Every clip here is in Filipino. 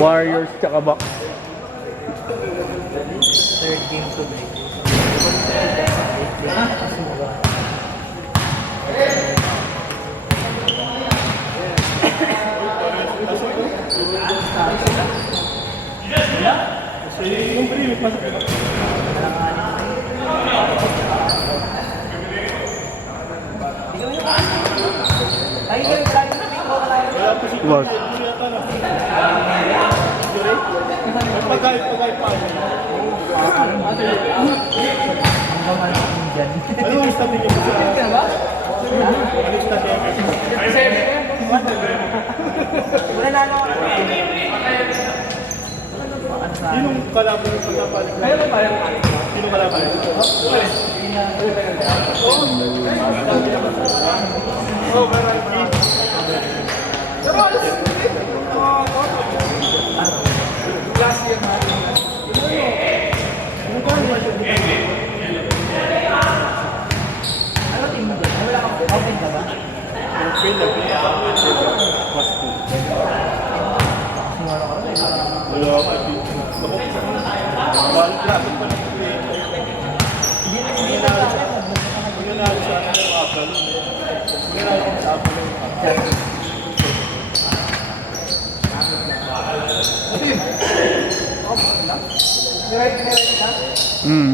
Warriors tsaka Bucks. Third game to break. Was. Ano ang sabi niyo? Sinong kalaban ng pagkapalit? Sinong kalaban? Oh, meron. Last year na. Ano team mo doon? Wala kang open ka ba? Hmm.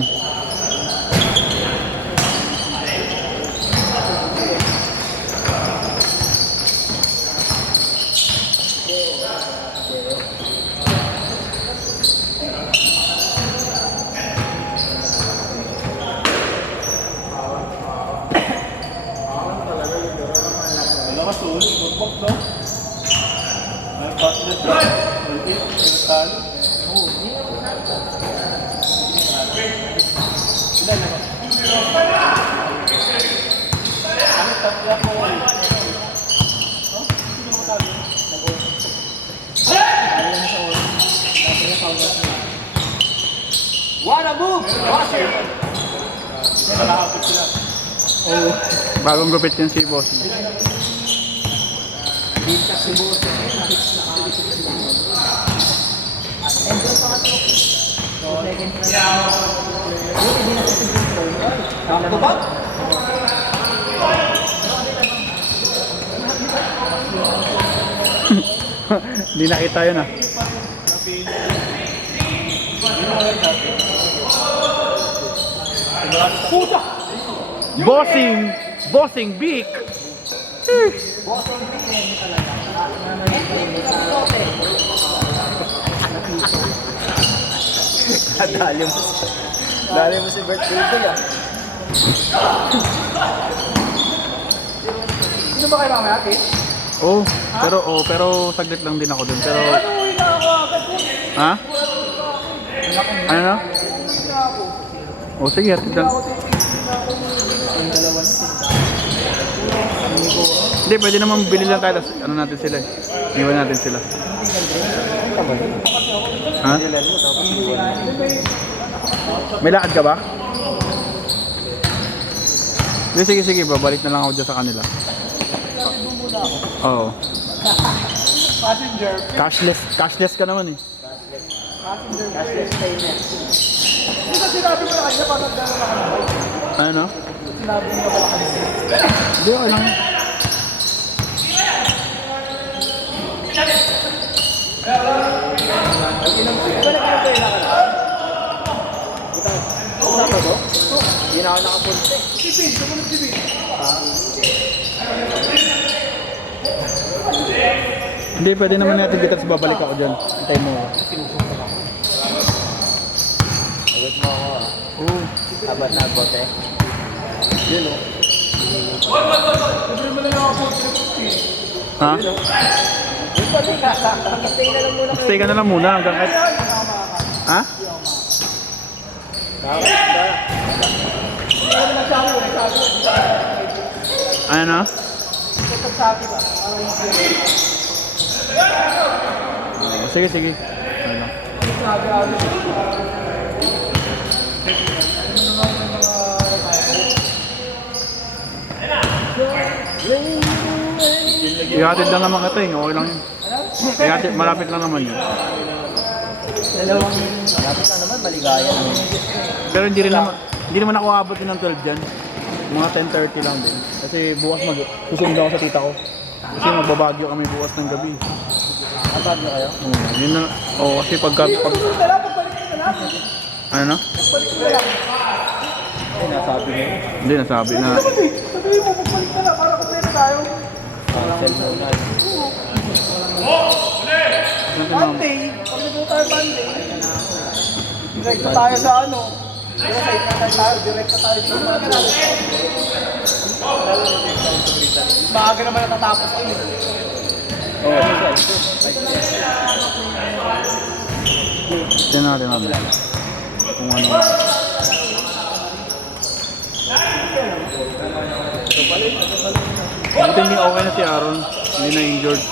Lakas ulit, magbok no? May partner ka. Ulit, pinatalo. Ilan na ba? Ano tatlo ako ulit? Sino matalo? Wanna move! Watcher! Nakahapit sila. Oh, bagong gupit yan si Boss. Sakto ba? Hindi nakita yun ah. Puta! Bossing! Bossing Beak! Dali mo si Bert Bilbel ah. Sino ba kayo mamaya, Kate? Pero saglit lang din ako dun. Pero Uwi na ako agad po. ha? Ano na? Oh, sige, hatid lang. Hindi, pwede naman bili lang tayo. Tapos ano natin sila eh. Iwan natin sila. Ha? May lakad ka ba? Sige, sige. Babalik na lang ako dyan sa kanila. Oo. Passenger. Cashless ka naman eh. Cashless payment. Hindi ka sinabi mo na kanina parang gano'n na kanina. Ano no? Sinabi mo na pala kanina. Hindi, okay lang. Hindi na ako nakapunta eh. Sipin, sumunod sipin. Hindi, pwede naman natin bitas babalik ako dyan. Antay mo ako. Agad mo ako ah. Oo. Abat na bote. Yun o. Sabi mo na lang ako. Ha? Yung pati ka, mag-stay na lang muna kayo. Stay ka na lang muna hanggang kahit... Ha? Ano nagsabi ko? Nagsabi ko. Ano na? Nagsabi ka. Sige, sige. Ano lang. Nagsabi ako. Ihatid lang naman kita eh. Okay lang yun. Ano? Kaya malapit lang naman yun. Malapit lang naman, maligaya. Pero hindi naman ako abot din ng 12 dyan. Mga 10:30 lang din. Kasi bukas susunod ako sa tita ko. Kasi magbabagyo kami bukas ng gabi. Abagyo kayo? Yun na. Kasi pagka... Pagbalik mo na lang, pagbalik mo na lang. Ano na? Pagbalik mo na lang. Ay, nasabi mo. Hindi, nasabi na. Sabihin mo, pagbalik mo na para kumpleto tayo. Cancel muna. Monday, pag nagpo tayo Monday, direkta tayo sa ano. Direkta tayo sa mga maaga naman natatapos ko yun. Tignan natin namin. Kung ano. Buti hindi okay na si Aaron. Hindi na injured.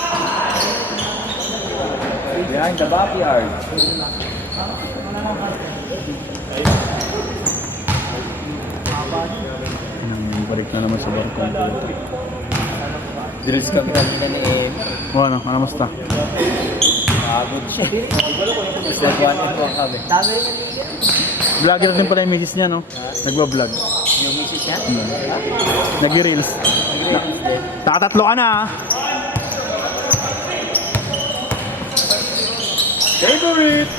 Behind the backyard. Balik na naman sa barko. Drills kami kanina ni Em. Ano basta? Pagod siya. Tapos nag-1-1 kami. Dami rin yung liga. Vlogger din pala yung misis niya, no? Nagbablog. Yung misis niya? Nag-reels. Nag-release din. Nakatatlo ka na, ah! Favorite!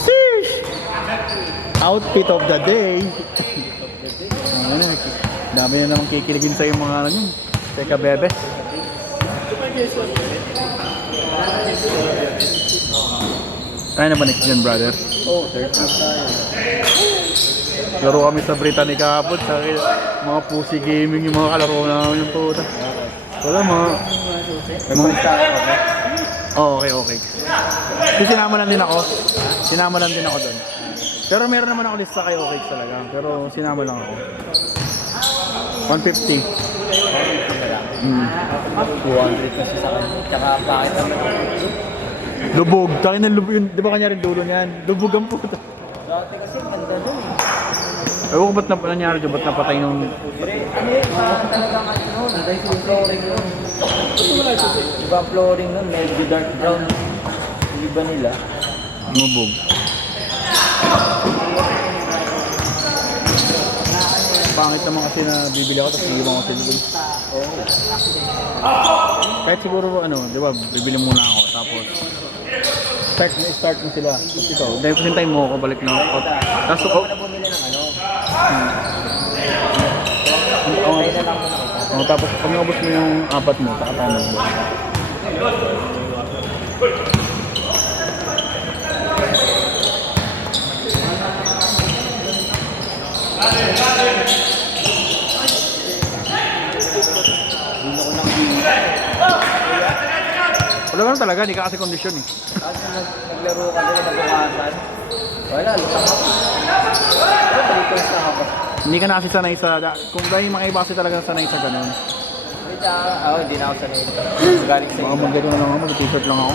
Sheesh! Outfit of the day. Dami na naman kikiligin sa yung mga ano yun. Teka, bebe. Tayo na ba next gen, brother? Oh, 13 tayo. Laro kami sa Britannia kahapon sa mga pussy gaming yung mga kalaro namin yung puta. Wala May tayo ako. Okay. Kasi sinama lang din ako. Doon. Pero meron naman ako lista kay OK talaga. Pero sinama lang ako. 150. 200 kasi sa kanya. Tsaka bakit naman Lubog. Takin ng lubog yun. Di ba kanya rin dulo niyan? Lubog ang puta. dati kasi ganda dun eh. Ewan ko ba't nangyari dyan? Ba't napatay nung... Ano yun, talagang ano nun, yung flooring nun. Iba ang flooring nun, medyo dark brown. Yung iba nila. Lubog. Pangit naman kasi na bibili ako tapos iiwan ko sila dun. Kahit siguro di ba, bibili muna ako tapos start mo sila. Tapos ikaw, dahil pasintayin mo ako, balik na ako. Tapos, Ako na bumili ng ano. Tayo na lang muna kita. tapos pag naubos mo yung 4 mo, saka tayo mag-book. Wala naman talaga, hindi ka kasi kondisyon eh. Tapos naglaro kami na nabukasan. Wala, lutang ako. Pero balikas na ako. Hindi ka na kasi sanay sa... Kung dahil yung mga iba kasi talaga sanay sa ganun. Hindi na ako sanay. Galing sa Baka iba. mag-gano na lang ako, mag-t-shirt lang ako.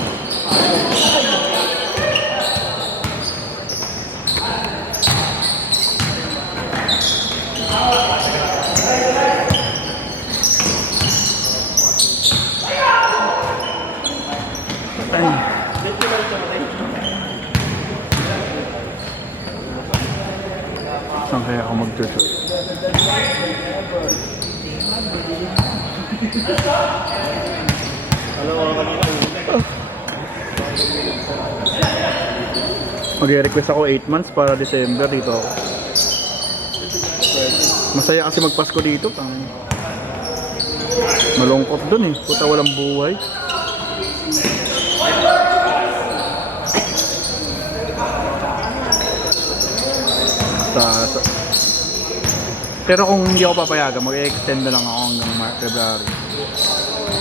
Saan kaya ako mag-t-shirt? Mag-request ako 8 months para December dito ako. Masaya kasi magpasko dito. Malungkot dun eh. Puta walang buhay. Pero kung hindi ako papayagan, mag-extend na lang ako hanggang February.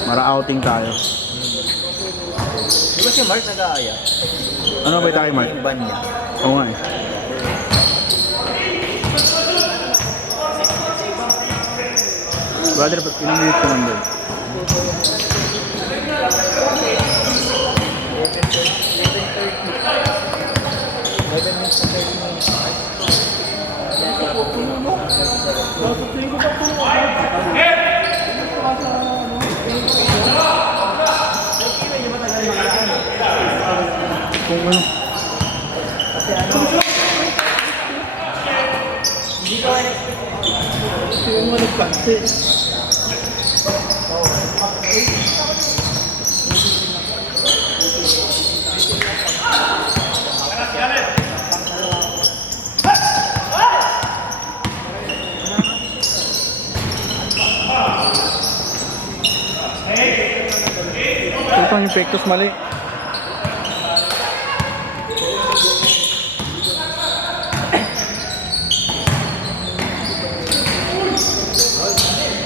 Para outing tayo. Di ba si Mark nag-aaya? Ano ba tayo, Mark? Yung ban niya. Oo nga eh. Brother, ba't ilang minutes ka nandun? Kung ano. Yung ano kasi. Ito yung pektos mali.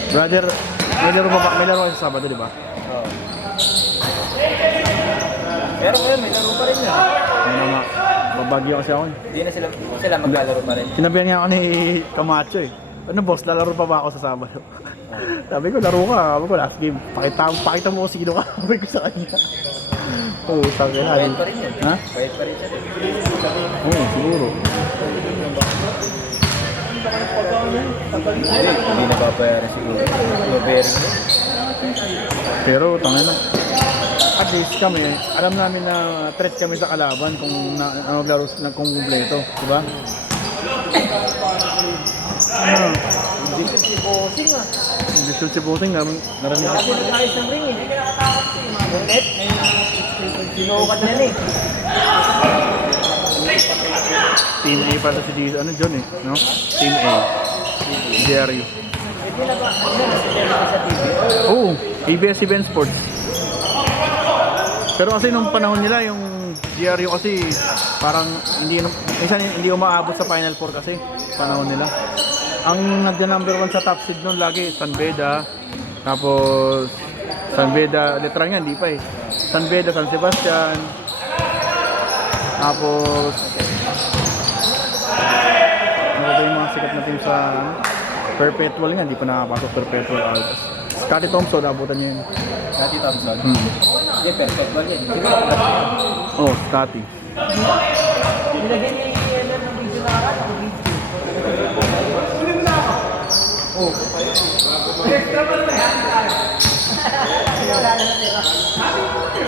Brother, may laro kayo sa Sabado, di ba? Oo. Pero ngayon, may laro pa rin yun. Ano nga, babagyo kasi ako eh. Hindi na sila maglalaro pa rin. Sinabihan nga ako ni Camacho eh. Ano boss, lalaro pa ba ako sa Sabado? Sabi ko, laro ka. Sabi ko, last game. Pakita mo kung sino ka. Sabi ko sa kanya. Oo, sabi na. Bayad pa rin yun. Ha? Bayad pa rin siya. Oo, siguro. Hindi na babayaran siguro. Babayaran mo. Pero, tangin na. At least kami, alam namin na threat kami sa kalaban kung naglaro na kung kumpleto. Diba? Ano? Si Bossing ah. Hindi si Bossing, narinig ko. Kasi nag-ayos ng ring eh. Yung net, sinukat na eh. Team A para si ano John eh, no? Team A. DRU. Hindi na ba, sa TV? Oo, ABS-CBN Sports. Pero kasi nung panahon nila, yung DRU kasi parang minsan hindi umaabot sa Final Four kasi panahon nila. Ang number 1 sa top seed noon lagi, San Beda. Tapos San Beda, literal nga, hindi pa eh. San Beda, San Sebastian. Tapos ano ba yung mga sikat na team sa Perpetual nga, hindi pa nakapasok Perpetual Altas. Scotty Thompson, abutan niya yun. Scotty Thompson? Hindi, perfect ball yun. Oh, Scotty. Nilagyan niya yung ng video na karat. Oh. Extra pa rin yan. Wala na natira.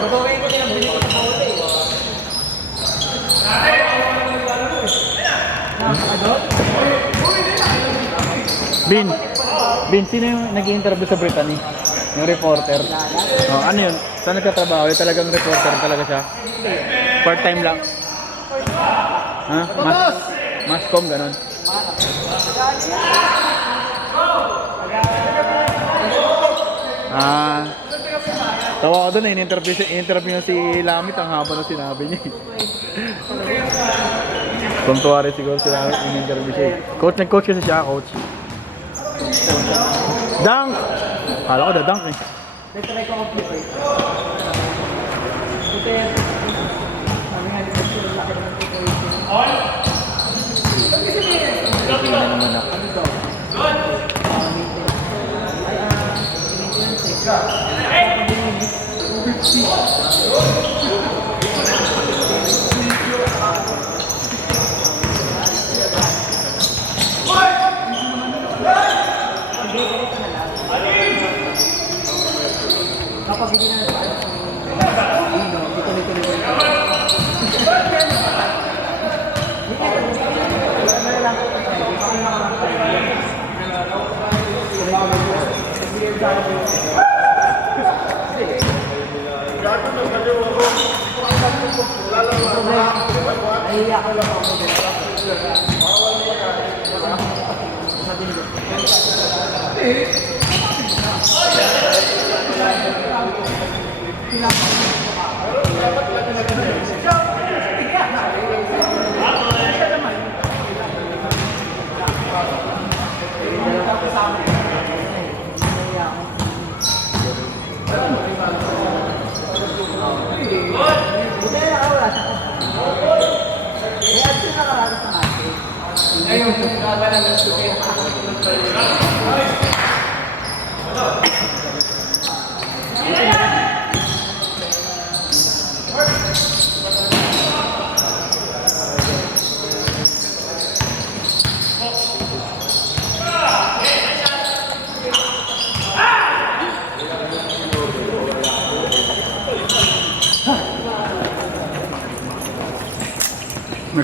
Babawin ko din ang bili ko sa bote eh. Bin, sino yung nag-i-interview sa Brittany? Yung reporter? Oh, ano yun? Saan nagtatrabaho? Yung talagang reporter talaga siya? Part-time lang? Ha? Mascom, ganon? Ah, tawa ko doon eh, in-interview niya si Lamit, ang haba na sinabi niya eh. Tuntua rin siguro si Lamit, in-interview siya eh. Nag-coach kasi siya, coach. Dunk! Kala ko da-dunk eh. Nag-try ko mag-flip eh. Ito yan. Sabi nga, dito sila laki naman ito yung Hindi na naman ako. kapag hindi na hindi tuloy-tuloy. Nahiya ko lang ako.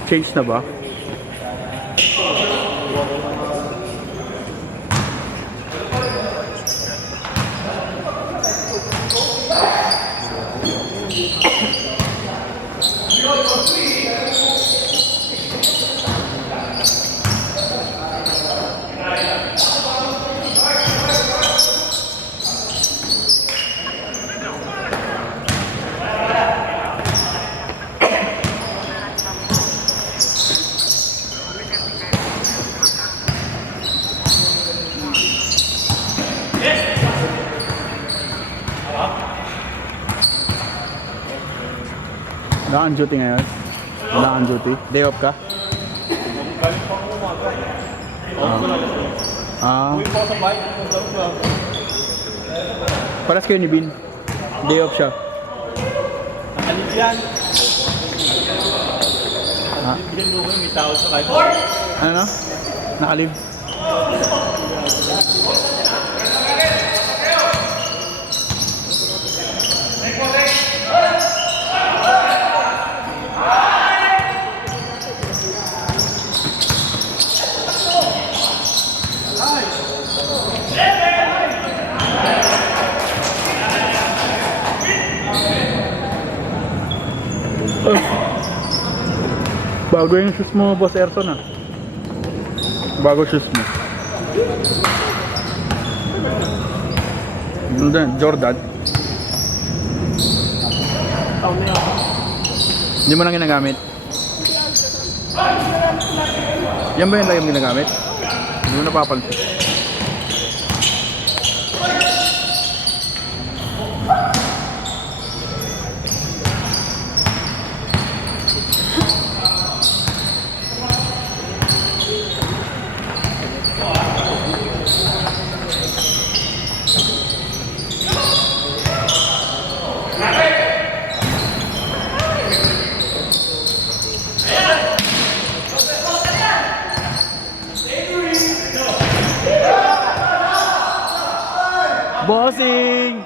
Change na ba? Wala kang duty ngayon? Wala kang duty? Day off ka? Paras kayo ni Bin. Day off siya. Nakalit yan. Ha? Binalo ko yung may tawad sa kahit. Ano na? Nakalive? Bago yung shoes mo, Boss Ayrton ah. Bago shoes mo. Ano din? Jordan? Hindi mo lang ginagamit? Yan ba yung lagi mo ginagamit? Hindi mo napapansin. Bossing!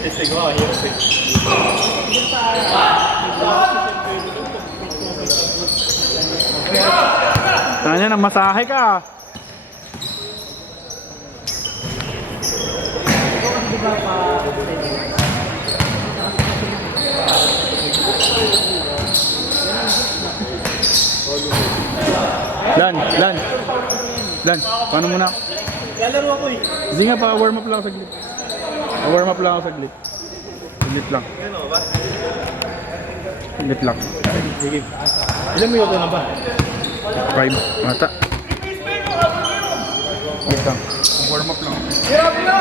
Testing ko, hirap eh. Tanya na, masahe ka. Lan, paano muna? Lalaro ako eh. Hindi nga, pa-warm up lang ako saglit. Pa-warm up lang ako saglit. Saglit lang. Ano ba? Saglit lang. Sige. Ilan minuto na ba? 5, mata. Saglit lang. Warm up lang. Kaya talaga.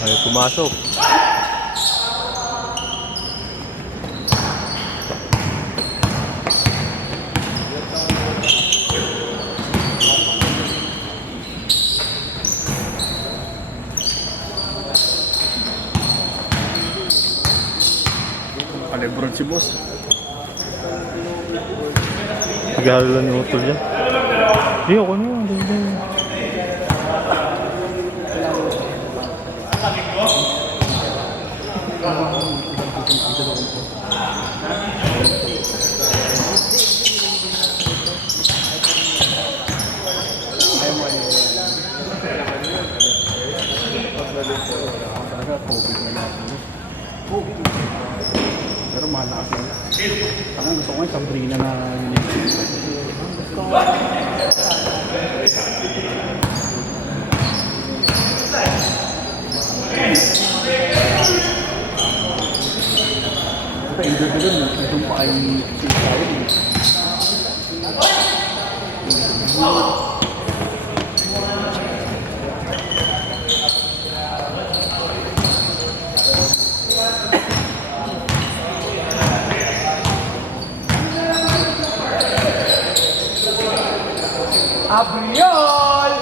Ay, pumasok. Lebron si boss. Pag-halo lang yung utol dyan. Hindi, ako na yun. Antetokounmpo. Talaga, COVID na natin. Pero mahal na kasi. Parang gusto ko yung Sabrina na Ito, injured na dun. Itong pa ay tayo. Abriol!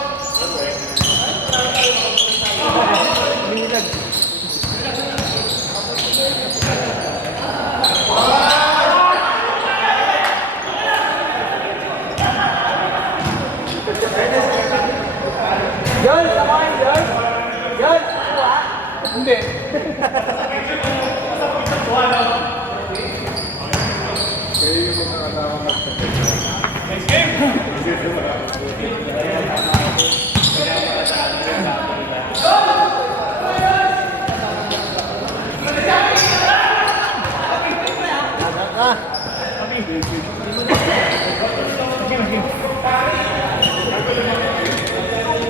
Yun, samahin yun. Yun, kuha. Hindi.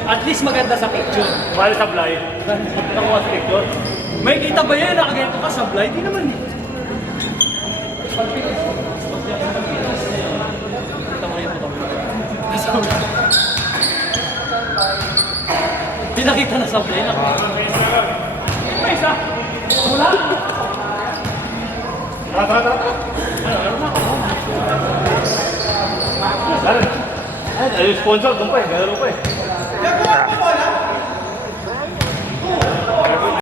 At least maganda sa picture. Mahal sa blind. Nakuha sa picture. May kita ba yan? Nakaganito ka sa blind? Di naman eh. Kita mo yung photo. Pinakita na sa blind. May isa. Wala. Ay, sponsor doon pa eh. Galaro pa eh.